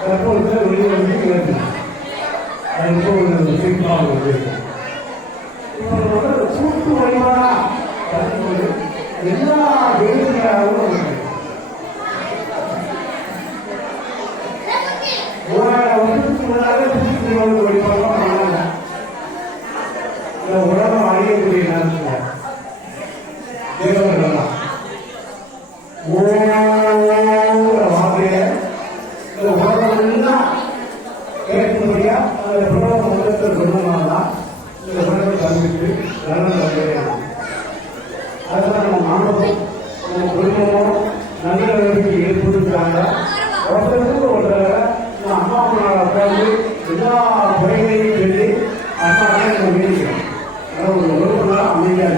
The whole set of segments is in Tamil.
தற்போது வெளியே அது ஒரு சிறப்பாக கூட்டு வழிபாடா எல்லா வேலையாகவும் வழிபாடுலாம் பண்ணாங்க. இந்த உலகம் அழியக்கூடிய நேரத்தில் தேவர்கள்லாம் வார்த்தைய இந்த உலகம் எல்லாம் கேட்கும்படியா அந்த பிரபல முதலத்தில் சொல்லணும்னா இந்த உலகத்தை அறிவித்து நல்ல அதுதான் நம்ம மாணவரும் நம்ம குடும்பமும் நல்ல நிலைமைக்கு ஏற்படுத்துறாங்க. ஒருத்தருக்கு ஒருத்தர அம்மா அப்பா உட்காந்து எல்லா குறைகளையும் சொல்லி அம்மா நம்ம வேண்டிக்கிறோம். ஒரு உறவுகளா அமைதியாக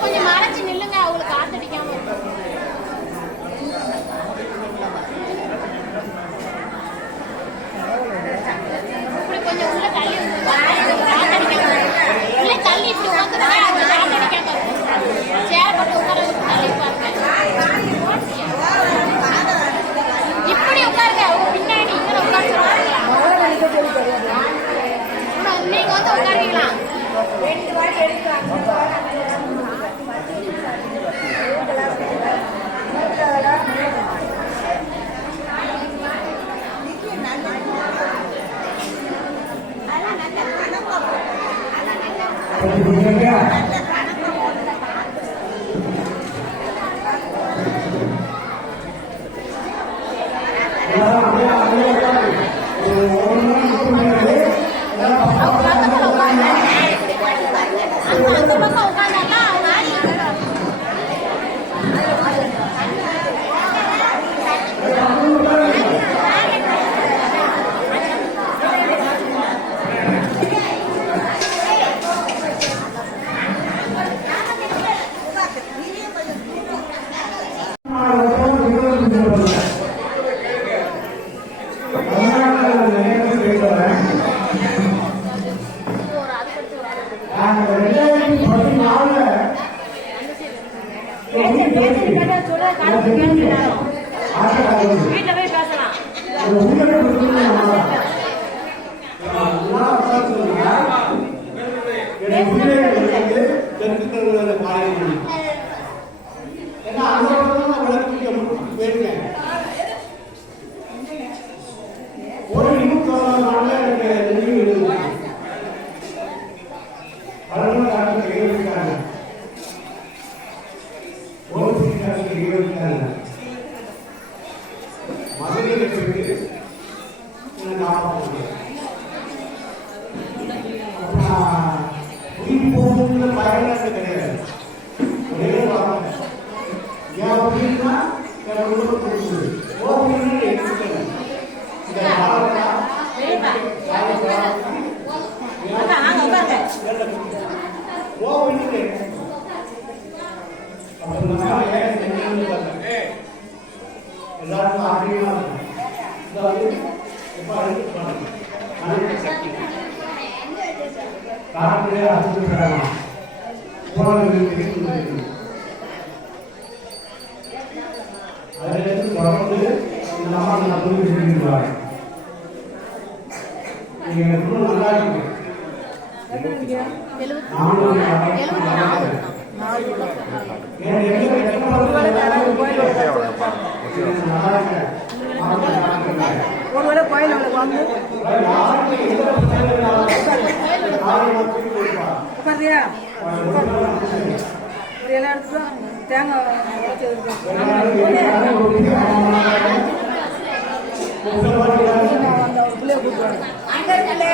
கொஞ்சம் மறைச்சு நில்லுங்க, அவங்களுக்கு காத்தடிக்காம இப்படி கொஞ்சம் உள்ள தள்ளி உள்ள தள்ளி இப்படி உட்காந்துருந்தா அவங்க காத்தடிக்காம சேர் போட்டு உட்கார தள்ளி உட்காருங்க. இப்படி உட்காருங்க, அவங்க பின்னாடி இங்கே உட்காந்துருவாங்க. நீங்க வந்து உட்காருங்களா? இலை எடுத்து தேங்காய் உடைச்சது அந்த ஒரு பிள்ளைய கூப்பிடுவாங்க அங்க இருக்குல்ல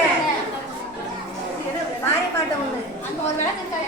மாறி மாட்டோம் அங்க ஒரு விளக்கு இருக்கா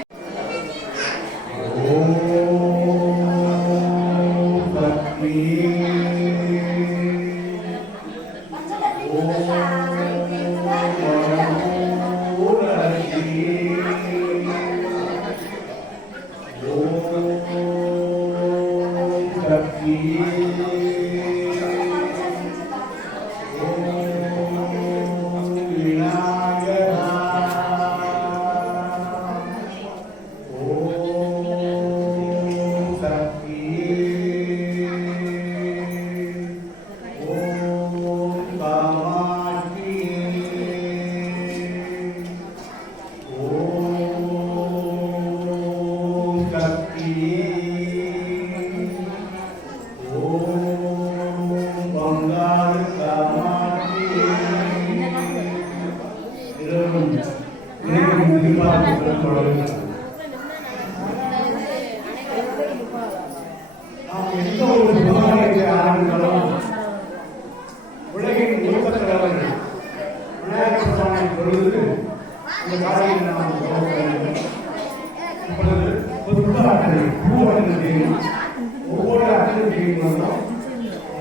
உலகின் மூத்தவர்கள் விநாயகர் பெருமானை பொழுது இந்த காலையில் நாம் இப்பொழுது புத்தாட்டை பூவட்டத்தையும் ஒவ்வொரு அட்டத்தையும் வந்தோம்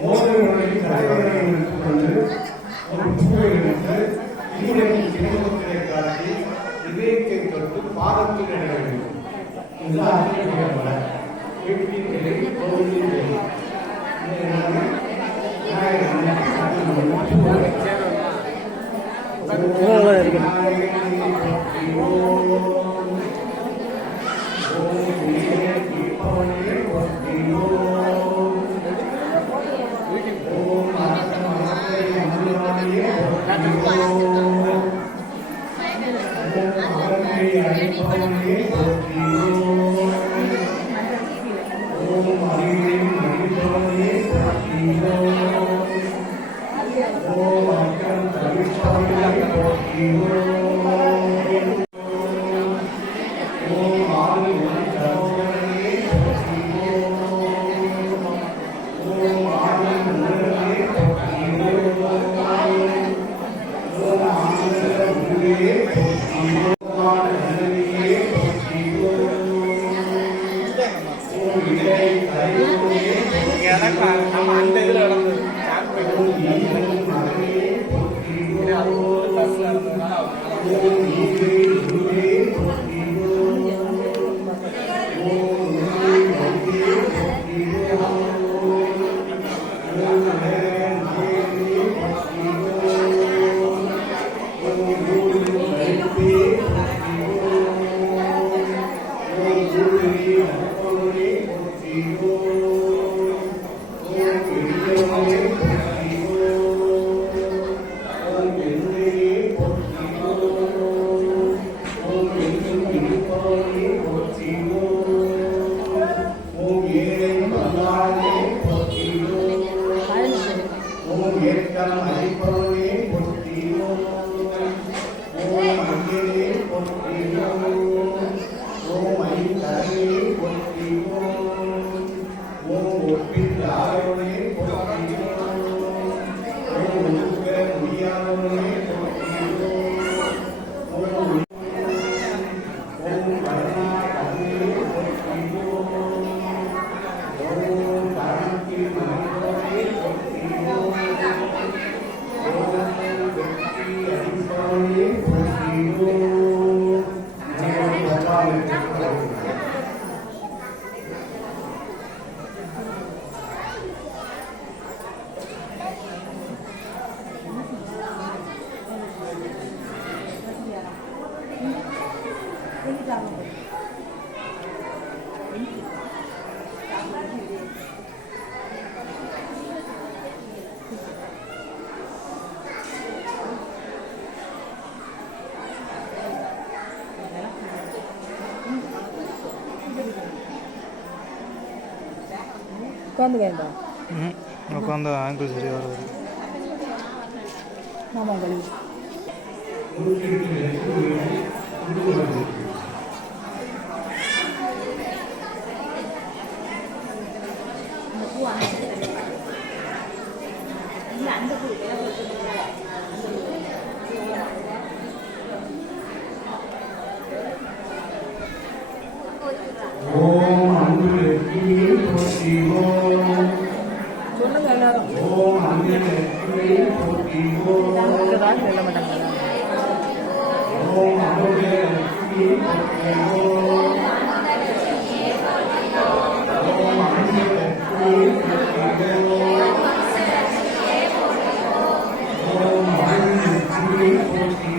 மோதல்களையும் தலைவரையும் எடுத்துக்கொண்டு ஒரு பூவை எடுத்து இவரையும் சிறுமுகத்திலே காட்டி இதயத்தை தொட்டு பாதத்தில் இட வேண்டும் இந்த ஆச்சரியப்பட வீட்டின் நிலை கோவிலின் நிலை உட்காந்து வேண்டாம் உட்காந்து ஆங்கிள் சரியாக வராது. ஆமாம் கழிவு ஓம் அமுதலட்சுமி போற்றி ஓம் அமுதலட்சுமி போற்றி ஓம் மகாலட்சுமி போற்றி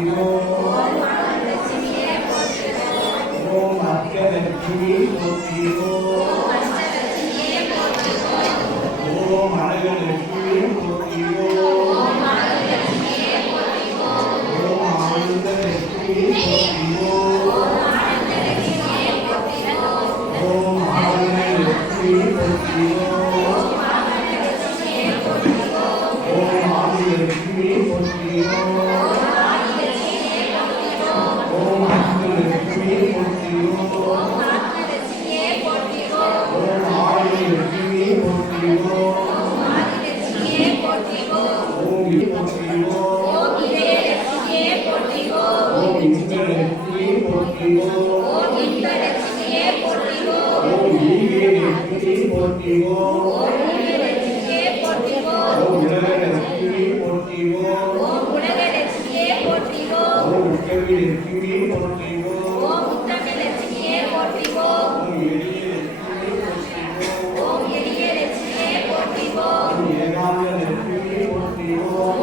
ஓம் அஷ்டலட்சுமி போற்றி ஓம் அழகலட்சுமி போற்றி ஓம் ஆனந்தலட்சுமி போற்றி ஓம் ஆனந்தலட்சுமி போற்றி ஓம் ஆதிலட்சுமி போற்றி ஓம் அஷ்டலட்சுமி போற்றி ஓம் ஆதிலட்சுமி போற்றி ஓம் இந்திரலட்சுமி போற்றி ஓம் ஈகேலட்சுமி போற்றி ஓம் உலகலட்சுமி போற்றி ஓம் உட்கவிலட்சுமி போற்றி ஓம் எளியலட்சுமி போற்றி ஓம் ஏகாந்தலட்சுமி போற்றி ஓம்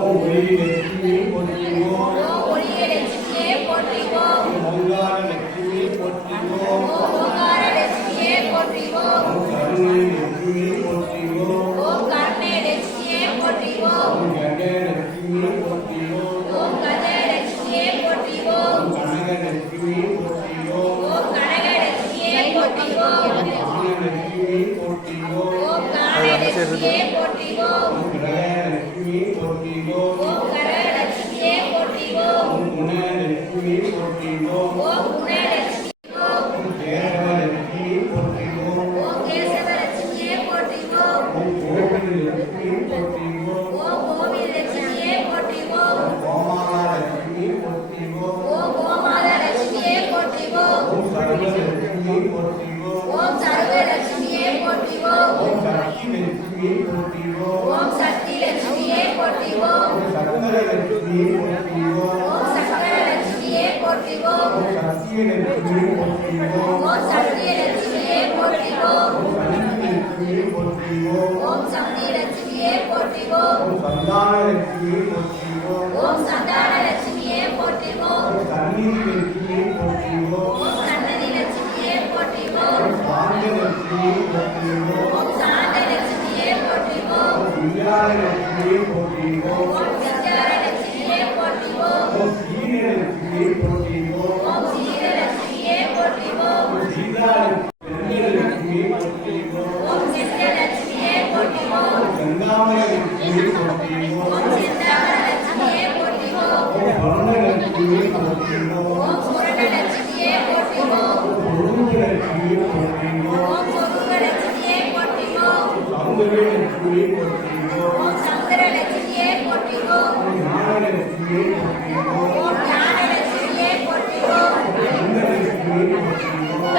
ஓம் ஒளிலட்சுமி போற்றி ஓம் ஓங்காரலட்சுமி போற்றி ஓம் ஓம் கருணைலட்சுமி போற்றி ஓம் கணேலட்சுமி போற்றி ஓம் கனகலட்சுமி போற்றி ஓம் ஆதிலட்சுமி போற்றி ஓம் கிரகலட்சுமி போற்றி ஓம் குணலட்சுமி போற்றி ஓம் கேசவலட்சுமி போற்றி ஓம் கோவிலட்சுமி போற்றி ஓம் கோமாலட்சுமி போற்றி ஓம் சர்வலட்சுமி போற்றி ஓம் சக்திலட்சுமி போற்றி ஓம் சக்திலட்சுமி போற்றி ஓம் சக்கரலட்சுமி போற்றி ஓம் சக்திலட்சுமி போற்றி ஓம் சக்திலட்சுமி போற்றி ஓம் சந்திலட்சுமி போற்றி ஓம் சந்திலட்சுமி போற்றி ஓம் சந்தானலட்சுமி போற்றி ஓம் சந்தானலட்சுமி போற்றி ஓம் சந்நிதிலட்சுமி போற்றி ஓம் சந்நிதிலட்சுமி போற்றி ஓம் சாந்தலட்சுமி போற்றி ஓம் சாந்தலட்சுமி போற்றி ஓம் வித்யாலட்சுமி போற்றி ஓம் வித்யாலட்சுமி போற்றி ஓம் சீலலட்சுமி போற்றி ஓம் சீலலட்சுமி போற்றி ஓம் சீதாலட்சுமி போற்றி ஓம் சீதாலட்சுமி போற்றி ஓம் கங்காமலட்சுமி போற்றி ஓம் கங்காமலட்சுமி போற்றி ஓம் பரணலட்சுமி போற்றி ஓம் பரணலட்சுமி போற்றி ஓம் பொருளலட்சுமி போற்றி ஓம் பொருளலட்சுமி போற்றி ஓம் சௌந்தரலட்சுமி போற்றி ஓம் சௌந்தரலட்சுமி போற்றி ஓம் ஞானலட்சுமி போற்றி ஓம் ஞானலட்சுமி போற்றி ஓம் தங்கலட்சுமி போற்றி ஓம்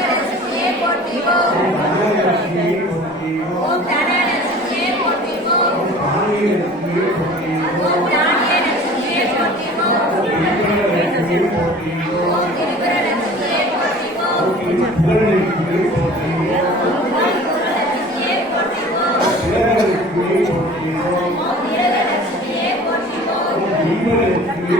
தங்கலட்சுமி போற்றி ஓம் தனலட்சுமி போற்றி ஓம் தனலட்சுமி போற்றி ஓம் ராணிலட்சுமி போற்றி ஓம் ராணிலட்சுமி போற்றி ஓம் திருவரலட்சுமி போற்றி ஓம் திருவரலட்சுமி போற்றி ஓம் திருவரலட்சுமி போற்றி ஓம் திருவரலட்சுமி போற்றி ஓம் திருவரலட்சுமி போற்றி ஓம் திருவரலட்சுமி போற்றி ஓம் தீபலட்சுமி போற்றி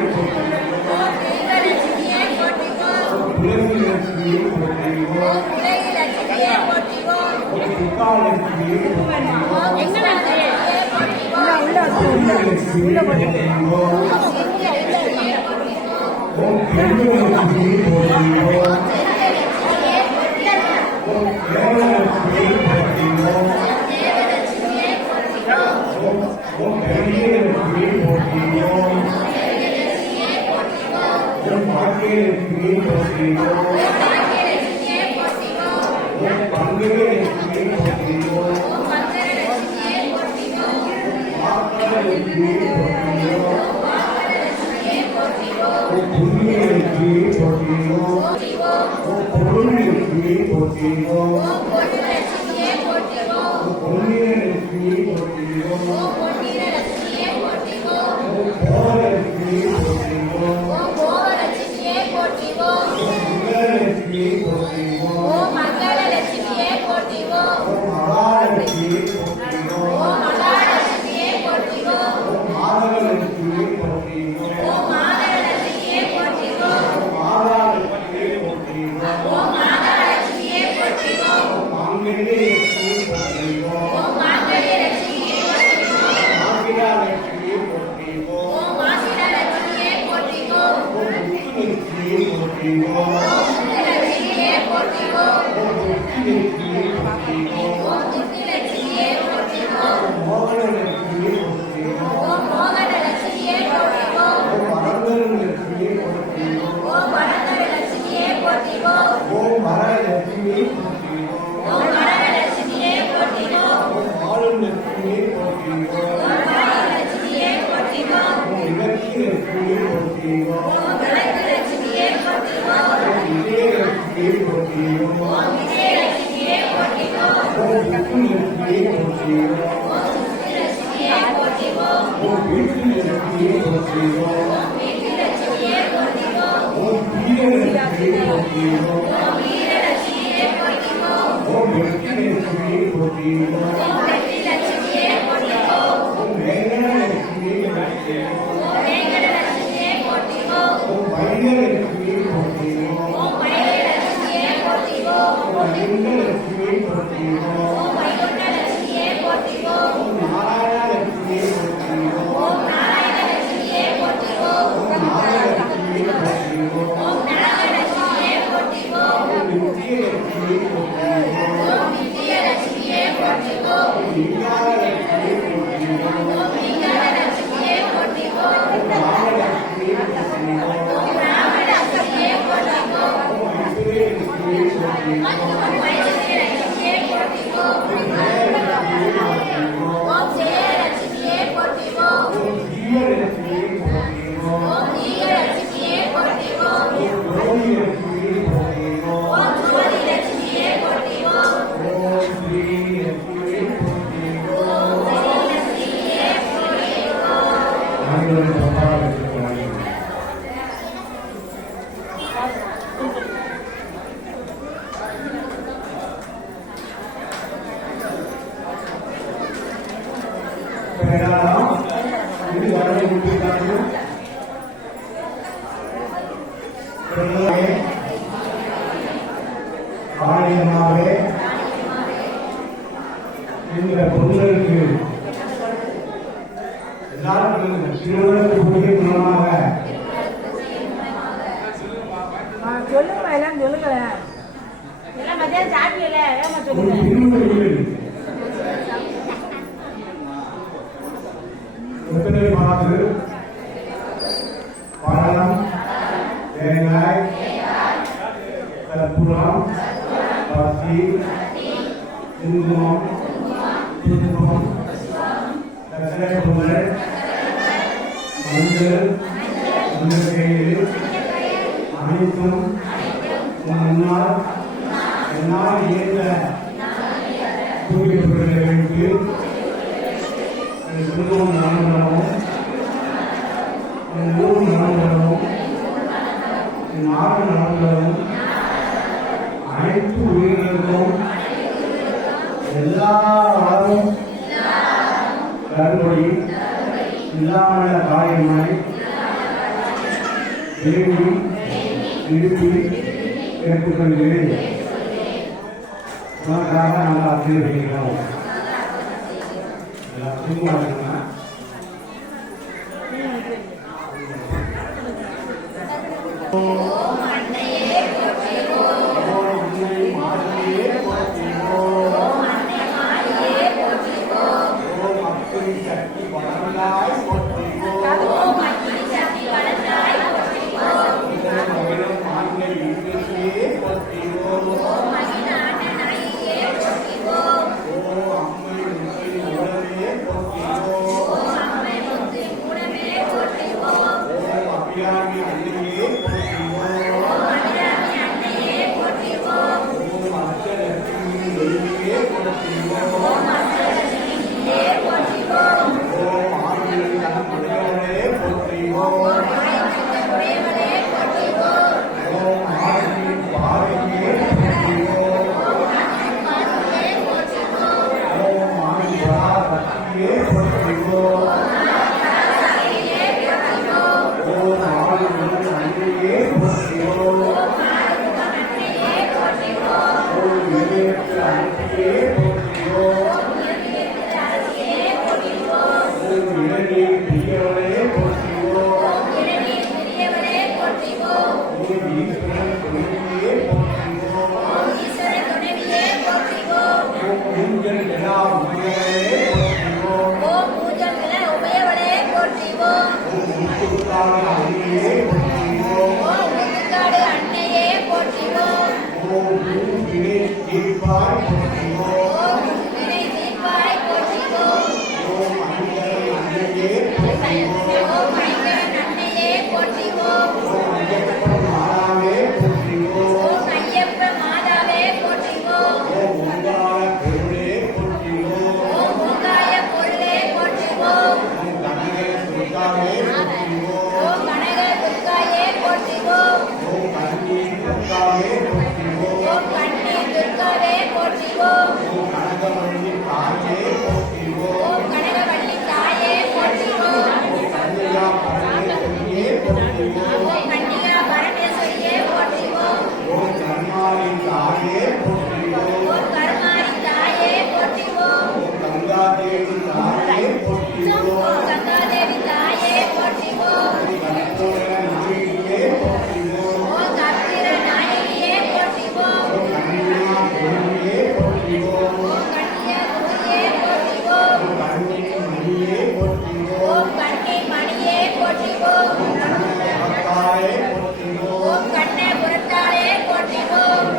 ஓம் தீபலட்சுமி போற்றி ஓம் துளசிலட்சுமி போற்றி ஓம் துளசிலட்சுமி போற்றி ஓம் துக்காலட்சுமி போற்றி ஓம் உள்ள போற்றி ஓம் ஓம் பெருமலட்சுமி போற்றி ஓம் ஓம் கேரளலட்சுமி போற்றி ஓம் ஓம் பெரியலட்சுமி போற்றி ஓம் ஓம் பாக்கியலட்சுமி போற்றி ஓம் ஓம் பங்கலட்சுமி போற்றி ஓம் மாத்தலட்சுமி போற்றி ஓம் ஓம் புண்ணியலட்சுமி போற்றி ஓம் ஓம் பொருளலட்சுமி போற்றி ஓம் ஓம் பொன்னியலட்சுமி போற்றி ஓம் ஓம் போகலட்சுமி இந்த பொருளுக்கு எல்லாருக்கும் சிறுவர்களுக்கு புதிய குணமாக சொல்லுங்க எல்லாம் சொல்லுங்களேன் எல்லாம் மத்தியானம் சாப்பிடல ஏமா ஒரு சொல்லுங்க திருமணத்தில் எத்தனை மாது பழம் தேங்காய் கற்பூரம் பசி குங்குமம் குங்குமம் சர்க்கரை பொங்கல் மஞ்சள் மஞ்சள் அனைத்தும் முன்னால் என்னால் இயன்ற தூக்கி பொருட்களை வைத்து குடும்பம் நலன்பெறவும் ஊர் நலன்பெறவும் நாடு நலன்பெறவும் அனைத்து உயிர்களுக்கும் எல்லா வளமும் கருவொழி இல்லாமல் காரியமாய் வேண்டி நிறுத்தி கேட்டுக்கொள்கிறேன். உனக்காக நாங்கள் அர்ச்சனை செய்கிறோம். முத்துக்காடு அன்னையே போற்றிவோம் ஓம் வினை தீர்ப்பாய் போற்றிவோம் ஓம் ஐங்கரன் அன்னையே போற்றிவோம் ஓம் ஐயப்ப மாதாவே போற்றிவோம் ஓம் ஓங்காய பொருளே போற்றிவோம் ஓம் கனக துர்காயே போற்றிவோம் ஓம் கண்ணீர் துர்காவே போற்றிவோம் ஓம் கனகவள்ளி தாயே போற்றிவோம் ஓம் கன்னிகா பரமேஸ்வரியே போற்றிவோம் ஓம் கருமாரி தாயே போற்றிவோம் ஓம் கங்காதேவி தாயே போற்றிவோம் ஓம் கற்பூர நாயகியே போற்றிவோம் ஓம் கன்னியா தேவியே போற்றிவோம் ஓம் கண்ணி மணியே போற்றிவோம் ஓம் கண்ணபுரத்தாரே போற்றிவோம்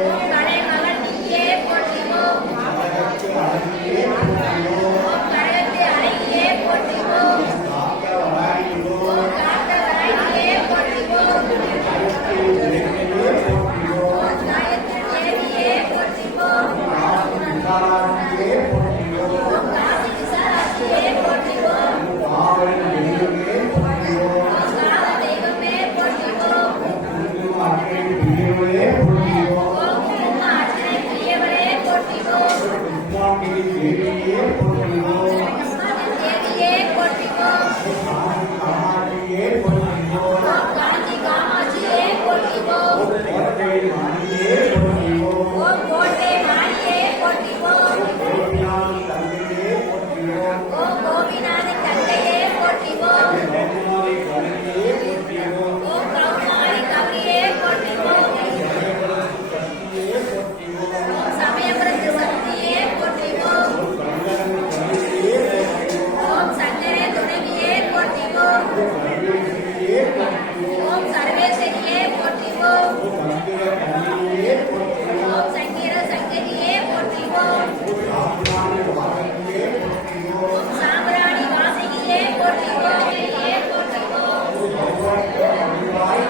ஓம் கலைமகன் நீயே போற்றிவோம் ஓம் கரகத்து அழகியே போற்றிவோம் ஓம் காத்தவராகியே போற்றிவோம் ஓம் காயத்ரி தேவியே போற்றிவோம் ஓம் காசி விசாலாட்சியே போற்றிவோம் ஓம் கால தெய்வமே போற்றிவோம் ஓம் குங்கும அர்ச்சனை பிரியவரே போற்றிவோம் தேவியே போற்றிவோம் ஓம் காஞ்சி காமாட்சியே போற்றிவோம் ஓம் கோட்டை மாணியே போற்றிவோம் ஓம் கோபிநாத தந்தையே போற்றிவோம் ஓம் கௌமாரி கவியே போற்றிவோம் ஓம் சமயபுரத்து சக்தியே போற்றிவோம் ஓம் சங்கரே துணைவியே போற்றிவோம் ஓம் சர்வேஸ்வரியே போற்றிவோம் ஓம் சங்கீர சங்கரியே போற்றிவோம் ஓம் சாம்பிராணி வாசகியே போற்றிவோம் ஓம் சிவாய்க்கு அறிவாய்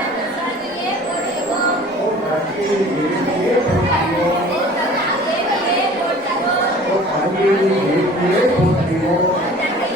போற்றிவோம் சாதியே போற்றிவோம் தேவியே போற்றிவோம் தங்கை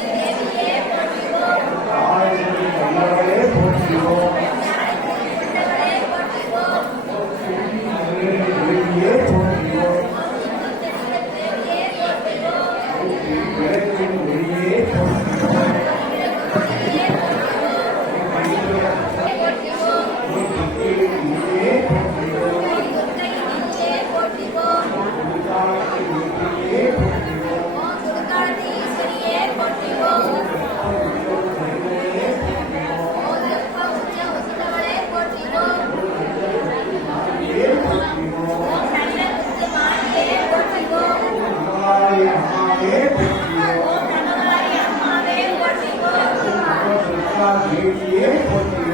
தேவியே போற்றிவோம்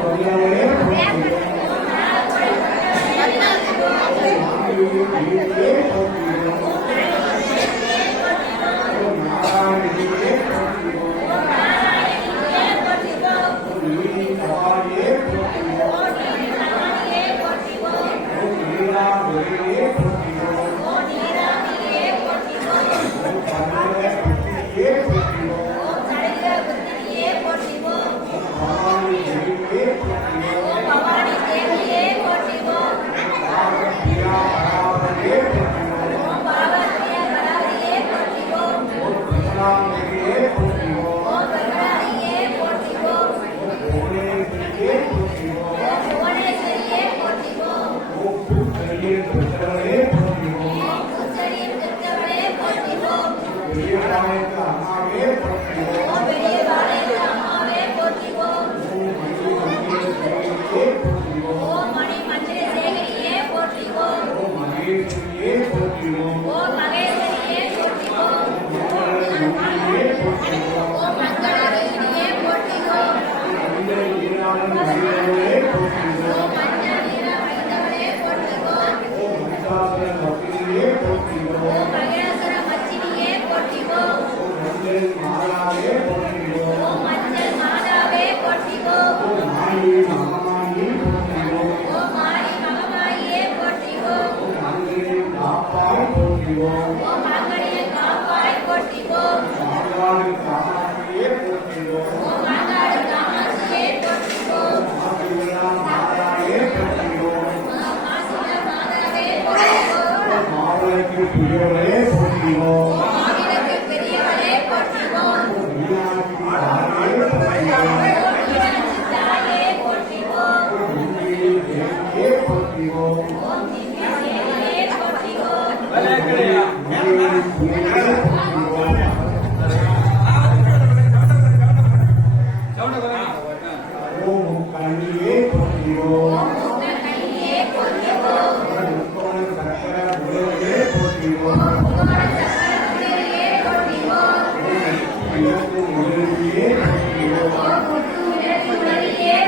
குண்டவரே போற்றிவோம் தேவியே போற்றிவோம் போற்றிவோம் ஓம் மகேஸ்வரியே போற்றிவோம் மங்களே போற்றிவோம் ஓம் மங்களரூபிணியே போற்றிவோம் மஞ்சள் நீராடும் மகிழவே போற்றிவோம் மஞ்சள் நிற வைந்தவளே போற்றிவோம் ஓம் மந்தாசுர பக்தியே போற்றிவோம் மகேஸ்வர மச்சினியே போற்றிவோம் ஓம் மஞ்சள் மாலாவே போற்றிவோம் ஓம் மஞ்சள் மாதாவே போற்றிவோம் ஓம் மாயி மகமாயி போற்றிவோம் ஓம் மாரி மகமாயியே போற்றிவோம் ஓம் மங்களின் காப்பாய் போற்றிவோம் ஓம் மாங்கனியன் காப்பாய் போற்றிவோம் மாங்காடு காமாட்சியே போற்றிவோம் ஓம் மாங்காடு காமாட்சியே போற்றிவோம் மாசிவிழா மாதாயே போற்றிவோம் மாசில மாதாவே போற்றிவோம் ஓம் மாவிளக்கு பிரியவளே போற்றிவோம் மாவிளக்கு பெரியவளே போற்றிவோம் ஓம் மீனாட்சி தாயே போற்றிவோம் மீனாட்சி தாயே போற்றிவோம் ஓம் முன்னிலை தேவியே போற்றிவோம் ஓம் திவ்ய தேவியே போற்றிவோம் முன்னிலை புனிதே போற்றிவோம் ஓம் கண்ணியே போற்றிவோம் முக்த கல்லியே போற்றிவோம் ஓம் முக்கோண சக்கர முதலே போற்றிவோம் சக்கரவர்த்தியே போற்றிவோம் இலக்கு முதலியே போற்றிவோம் ஓம் முத்துவிலே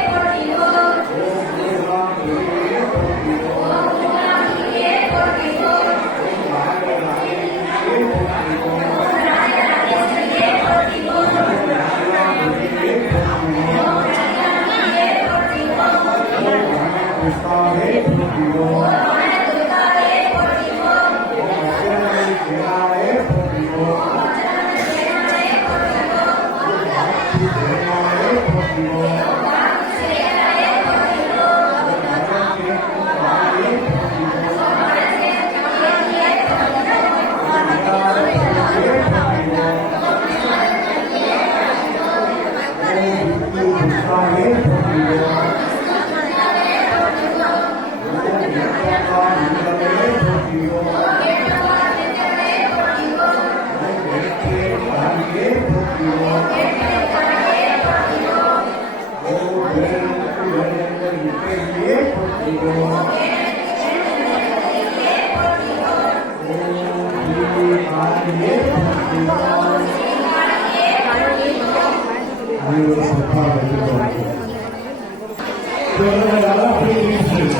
போற்றிவோம் ஓம் மூலா துறையே போற்றிவோம் ஓம் மூலாம்பிகையே போற்றிவோம் ஓம் ராஜராஜேஸ்வரியே போற்றிவோம் ஓம் ராஜராஜேஸ்வரியே போற்றிவோம் ஓம் ராஜராஜேஸ்வரியே போற்றிவோம் ஓம் ராஜராஜேஸ்வரியே போற்றிவோம் ஓம் கனகதுர்காவே போற்றிவோம் ஓம் வனதுர்காவே போற்றிவோம் ஓம் அச்சரவழி சேனாவே போற்றிவோம் ஓம் சரணசேனாவே போற்றிவோம் ஓம் வாக்கு சேனாவே போற்றிவோம் ஓம் வாக்கு சேனாவே போற்றிவோம் ஓம் வரசேர்க்கும் தாயே போற்றிவோம் ஓம் வனசேர்க்கும் தேவியே போற்றிவோம் ஓம் விகாரத்தையே போற்றிவோம் ஓம் விமானக்கல்லியே போற்றிவோம் ஓம் விஷ்ணு துர்காவே போற்றிவோம் விஷ்ணுமந்தாவே போற்றிவோம் ஓம் ஏகம்பா மண்டலே போற்றிவோம் ஓம் ஏகம்பா நின்றவே போற்றிவோம் ஓம் வேட்கை தாயே போற்றிவோம் வேட்டை கரையே போற்றிவோம் ஓம் வேலனுக்கு வேலங்கள் இசையே போற்றிவோம் வேட்டை போற்றிவோம் ஓம் ஸ்ரீ காளியே போற்றிவோம் ஓம் ஸ்ரீ காளியே போற்றிவோம் அனைவரும் அப்பா வைத்துக்கொள்வோம் இவர்களெல்லாம் அப்படியே வீசுறீங்க.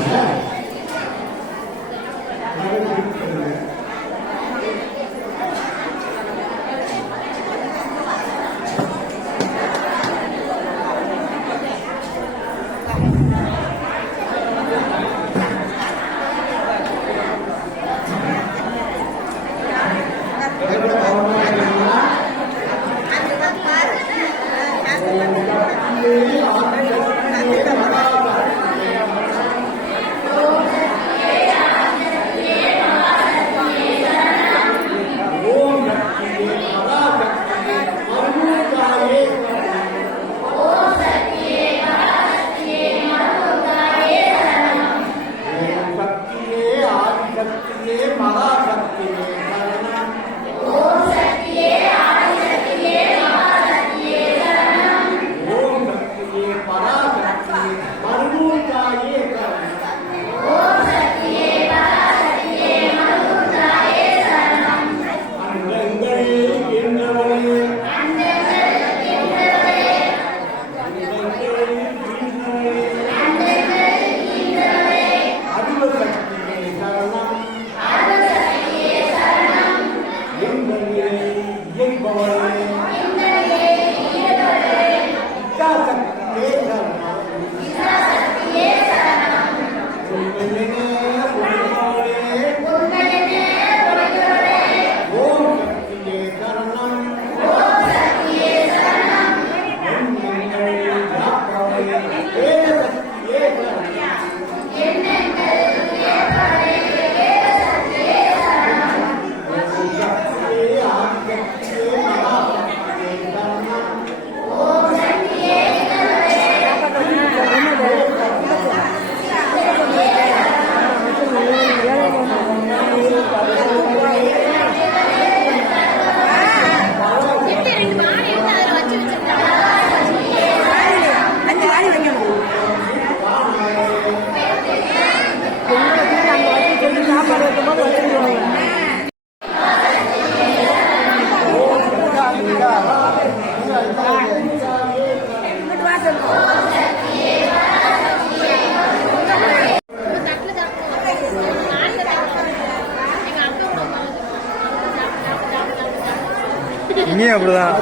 ஓம் இங்கேயும் அப்படிதான்.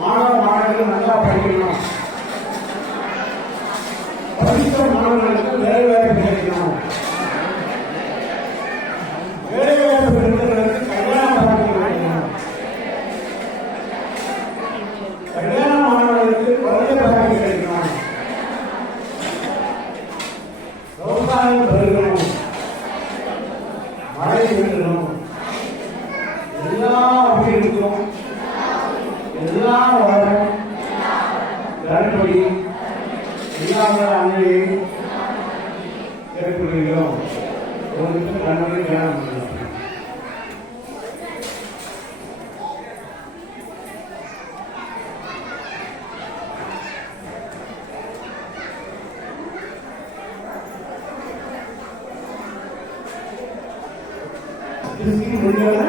மாணவர்கள் நல்லா படிக்கணும். படித்த மாணவர்களுக்கு வேலை வாய்ப்பு கிடைக்கணும். வேலை வாய்ப்பு பெற்றவர்களுக்கு கல்யாண வாய்ப்பு கிடைக்கணும். கல்யாண மாணவர்களுக்கு குழந்தை வாய்ப்பு கிடைக்கணும். விவசாயம் பெருகணும். மழை பெருகணும். எல்லா உயிரினுக்கும் எல்லாம் வளரும். கருப்படி இல்லாமல் அன்னையை ஏற்படுகிறோம். உங்களுக்கு கண்ணனை தியானம் பண்ணலாம். முடிஞ்சவன